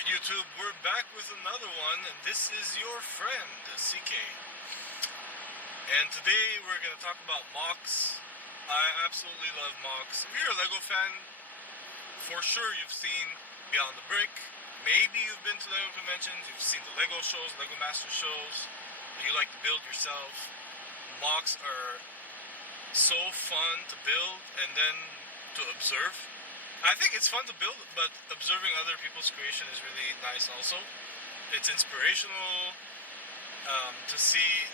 Alright YouTube, we're back with another one, and this is your friend, CK. And today we're going to talk about MOCS. I absolutely love MOCS. If you're a LEGO fan, for sure you've seen Beyond the Brick. Maybe you've been to LEGO conventions, you've seen the LEGO shows, LEGO Master shows, and you like to build yourself. MOCS are so fun to build and then to observe. I think it's fun to build, but observing other people's creation is really nice also. It's inspirational to see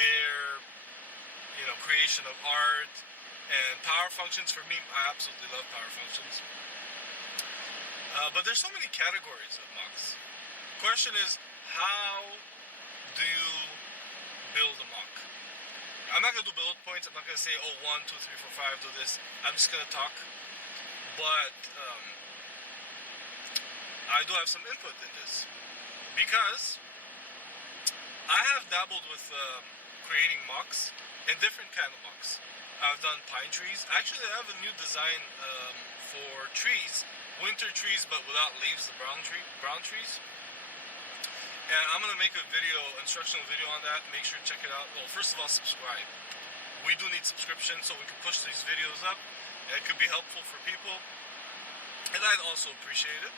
their creation of art and power functions. For me, I absolutely love power functions. But there's so many categories of MOCs. Question is, how do you build a MOC? I'm not going to do bullet points. I'm not going to say, oh, 1, 2, 3, 4, 5, do this. I'm just going to talk. But I do have some input in this because I have dabbled with creating MOCs and different kind of MOCs. I've done pine trees. Actually, I have a new design for trees, winter trees, but without leaves, the brown trees. And I'm gonna make a instructional video on that. Make sure to check it out. Well, first of all, subscribe. We do need subscription so we can push these videos up. It could be helpful for people, and I'd also appreciate it.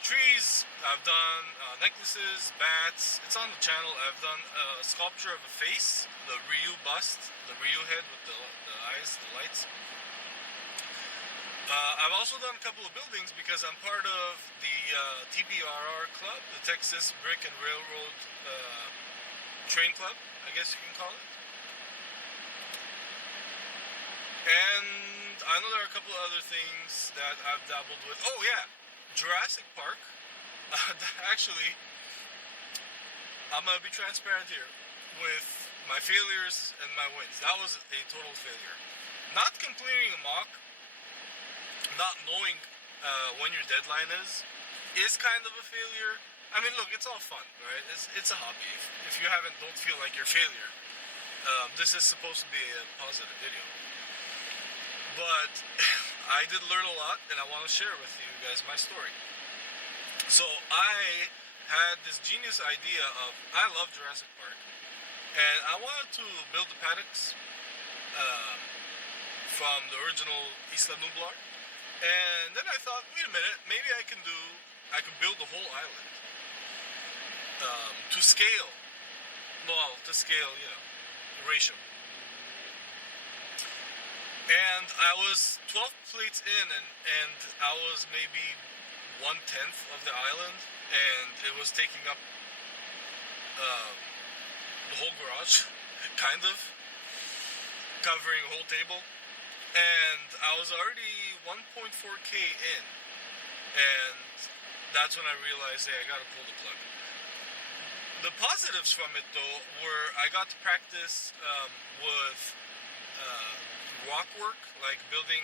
Trees, I've done necklaces, bats. It's on the channel. I've done a sculpture of a face, the Ryu bust, the Ryu head with the eyes, the lights. I've also done a couple of buildings because I'm part of the TBRR club, the Texas Brick and Railroad Train Club, I guess you can call it. And I know there are a couple of other things that I've dabbled with. Oh yeah, Jurassic Park. Actually, I'm going to be transparent here with my failures and my wins. That was a total failure. Not completing a MOC, not knowing when your deadline is kind of a failure. I mean, look, it's all fun, right? It's a hobby. If you don't feel like you're a failure, this is supposed to be a positive video. But I did learn a lot, and I want to share with you guys my story. So I had this genius idea of, I love Jurassic Park, and I wanted to build the paddocks from the original Isla Nublar. And then I thought, wait a minute, maybe I can build the whole island to scale. Well, to scale, ratio. And I was 12 plates in, and I was maybe 1/10 of the island, and it was taking up the whole garage, kind of, covering a whole table. And I was already 1.4K in, and that's when I realized, hey, I gotta pull the plug. The positives from it, though, were I got to practice with rock work, like building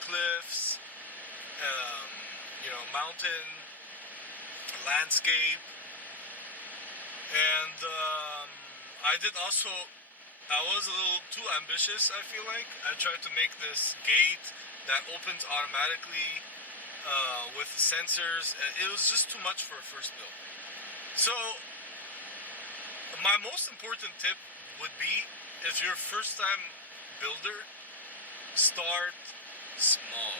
cliffs, mountain, landscape, and I was a little too ambitious, I feel like. I tried to make this gate that opens automatically with the sensors. It was just too much for a first build. So my most important tip would be, if you're a first-time builder, start small.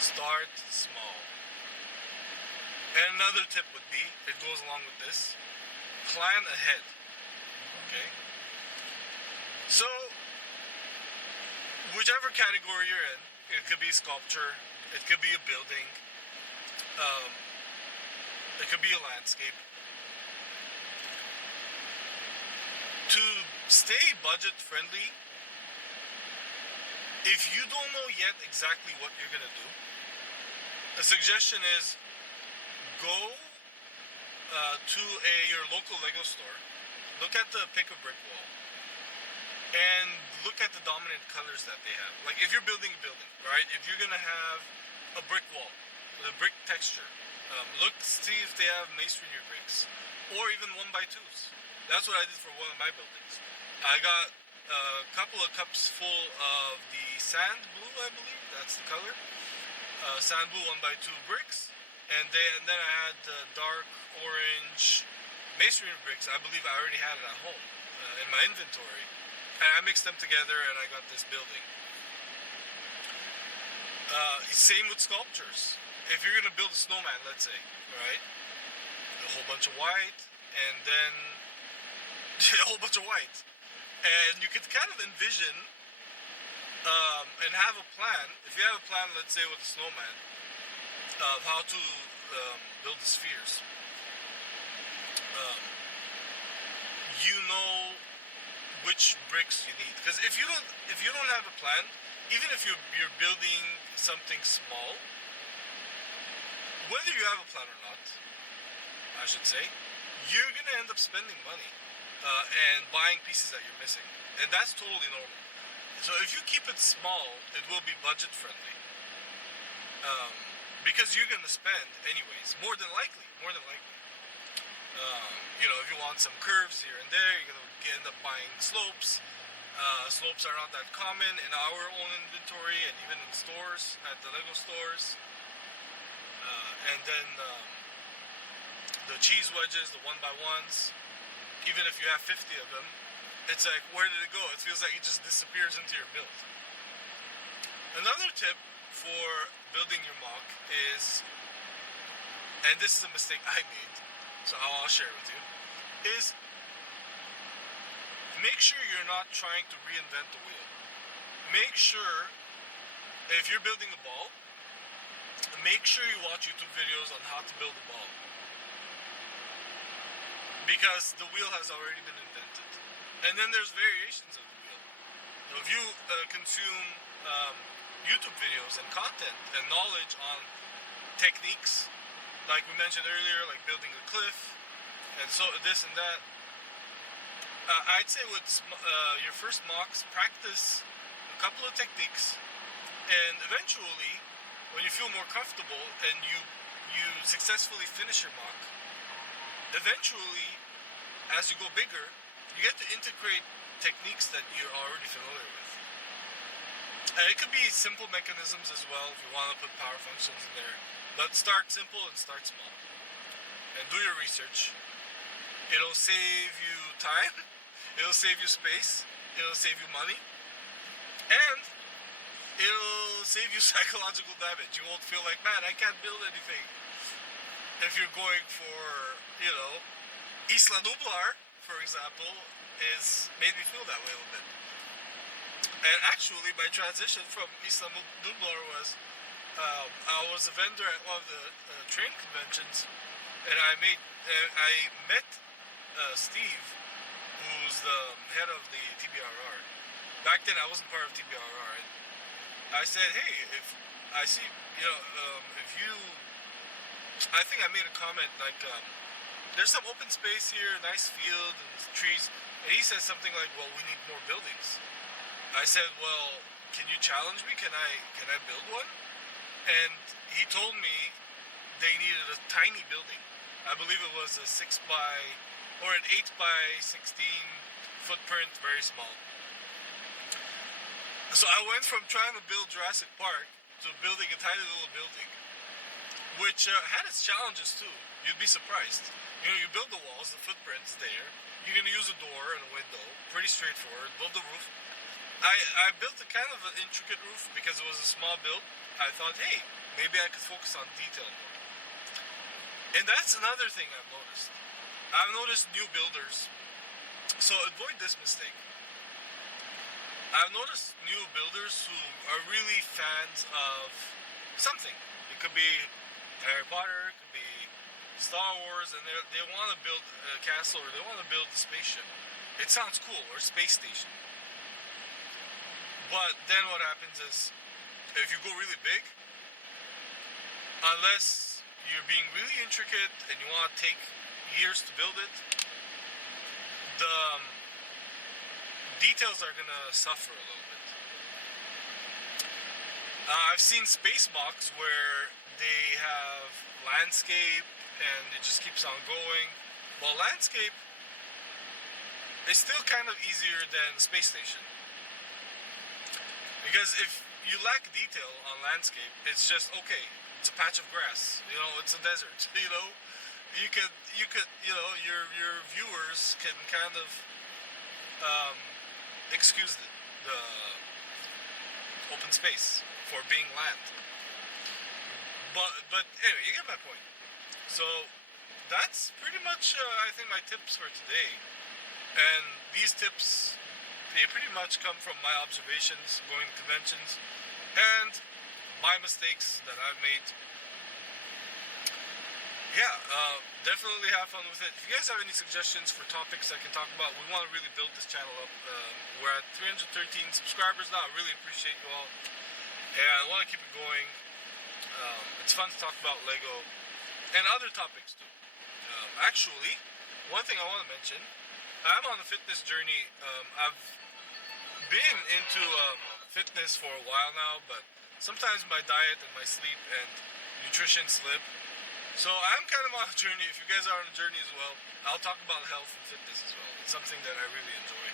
Start small. And another tip would be, it goes along with this, plan ahead. Okay? So, whichever category you're in, it could be sculpture, it could be a building, it could be a landscape. To stay budget friendly, if you don't know yet exactly what you're gonna do, a suggestion is go to your local LEGO store, look at the pick a brick wall, and look at the dominant colors that they have. Like if you're building a building, right? If you're gonna have a brick wall with a brick texture, see if they have masonry bricks, or even 1x2s. That's what I did for one of my buildings. I got a couple of cups full of the sand blue, I believe that's the color. Sand blue 1x2 bricks, and then I had dark orange masonry bricks. I believe I already had it at home in my inventory, and I mixed them together and I got this building. Same with sculptures. If you're gonna build a snowman, let's say, right, a whole bunch of white, and then a whole bunch of white, and you could kind of envision and have a plan. If you have a plan, let's say with a snowman, of how to build the spheres, you know which bricks you need. Because if you don't have a plan, even if you're building something small, whether you have a plan or not, I should say, you're gonna end up spending money and buying pieces that you're missing, and that's totally normal. So if you keep it small, it will be budget friendly, because you're gonna spend anyways, more than likely. If you want some curves here and there, you're gonna end up buying slopes. Slopes are not that common in our own inventory and even in stores, at the Lego stores. And then the cheese wedges, the 1x1s, even if you have 50 of them, it's like, where did it go? It feels like it just disappears into your build. Another tip for building your MOC is, and this is a mistake I made, so I'll share with you, is make sure you're not trying to reinvent the wheel. Make sure, if you're building a ball, make sure you watch YouTube videos on how to build a ball, because the wheel has already been invented. And then there's variations of the wheel. So if you consume YouTube videos and content and knowledge on techniques, like we mentioned earlier, like building a cliff, and so this and that, I'd say with your first MOCs, practice a couple of techniques, and eventually, when you feel more comfortable and you successfully finish your MOC, eventually, as you go bigger, you get to integrate techniques that you're already familiar with. And it could be simple mechanisms as well if you want to put power functions in there. But start simple and start small. And do your research. It'll save you time, it'll save you space, it'll save you money, and it'll save you psychological damage. You won't feel like, man, I can't build anything. If you're going for, Isla Nublar, for example, is made me feel that way a little bit. And actually, my transition from Isla Nublar was, I was a vendor at one of the train conventions, and I met Steve, who's the head of the TBRR. Back then, I wasn't part of TBRR. And I said, hey, if I see, I think I made a comment like, there's some open space here, nice field and trees, and he said something like, well, we need more buildings. I said, well, can you challenge me? Can I build one? And he told me they needed a tiny building. I believe it was an 8x16 footprint, very small. So I went from trying to build Jurassic Park to building a tiny little building, which had its challenges too. You'd be surprised. You build the walls, the footprint's there. You're gonna use a door and a window, pretty straightforward. Build the roof. I built a kind of an intricate roof because it was a small build. I thought, hey, maybe I could focus on detail more. And that's another thing I've noticed. I've noticed new builders, so avoid this mistake. I've noticed new builders who are really fans of something. It could be Harry Potter, it could be Star Wars, and they want to build a castle or they want to build a spaceship. It sounds cool, or space station. But then what happens is, if you go really big, unless you're being really intricate and you want to take years to build it, the details are going to suffer a little bit. I've seen space MOCs where they have landscape and it just keeps on going. Well, landscape is still kind of easier than space station. Because if you lack detail on landscape, it's just okay. It's a patch of grass. You know, it's a desert. You know, your viewers can kind of um, excuse the open space for being land. But anyway, you get my point. So that's pretty much I think my tips for today. And these tips, they pretty much come from my observations going to conventions and my mistakes that I've made. Yeah, definitely have fun with it. If you guys have any suggestions for topics I can talk about, we want to really build this channel up. We're at 313 subscribers now. I really appreciate you all. And I want to keep it going. It's fun to talk about Lego and other topics too. Actually, one thing I want to mention, I'm on a fitness journey. I've been into fitness for a while now, but sometimes my diet and my sleep and nutrition slip. So I'm kind of on a journey. If you guys are on a journey as well, I'll talk about health and fitness as well. It's something that I really enjoy.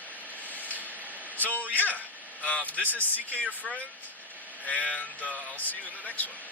So yeah, this is CK, your friend, and I'll see you in the next one.